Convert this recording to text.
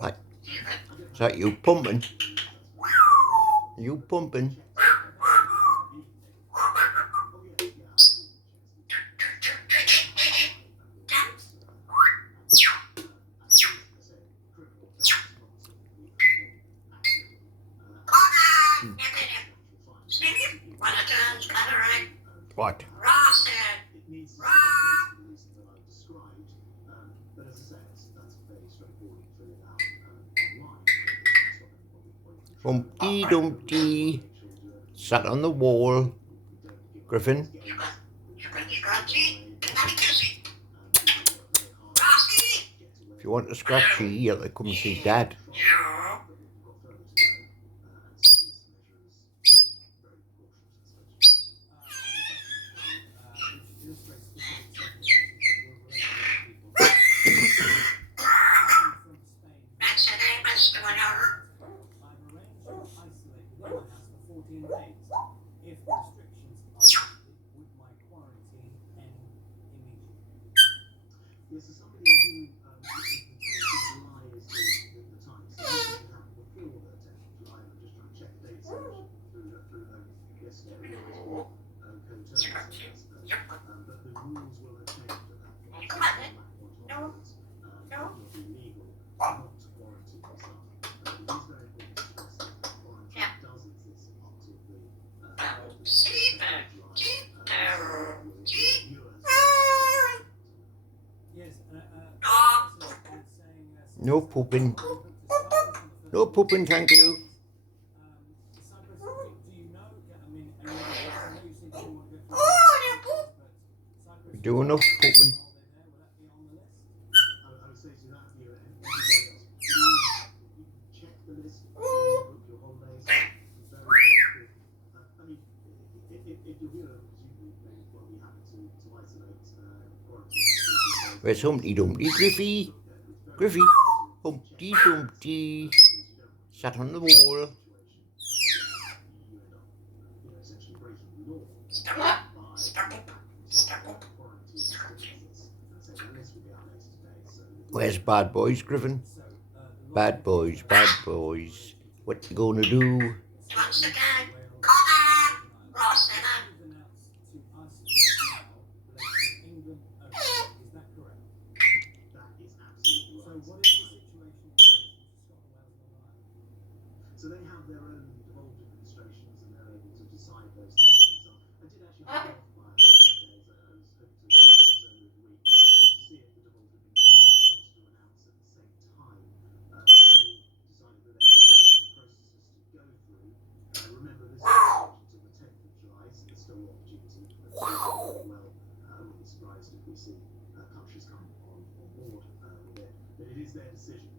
Right. Is that you pumping? You pumping? What? Humpty Dumpty sat on the wall. Griffin. If you want a scratchy, you have to come and see Dad. No pooping. No pooping, thank you. We do enough pooping. Where's Humpty Dumpty? Griffy? Griffy? Humpty Dumpty sat on the wall. Where's bad boys, Griffin? Bad boys, bad boys. What you gonna do? So they have their own devolved administrations and they're able to decide those things themselves. I did actually have off by a couple of days. I was hoping to announce this earlier in the week just to see if the devolved administration wanted to announce at the same time. They decided that they've got their own processes to go through. Remember, this is until the 10th of July, so there's still opportunity for them to do well. I wouldn't be surprised if we see countries come on board with it. But it is their decision.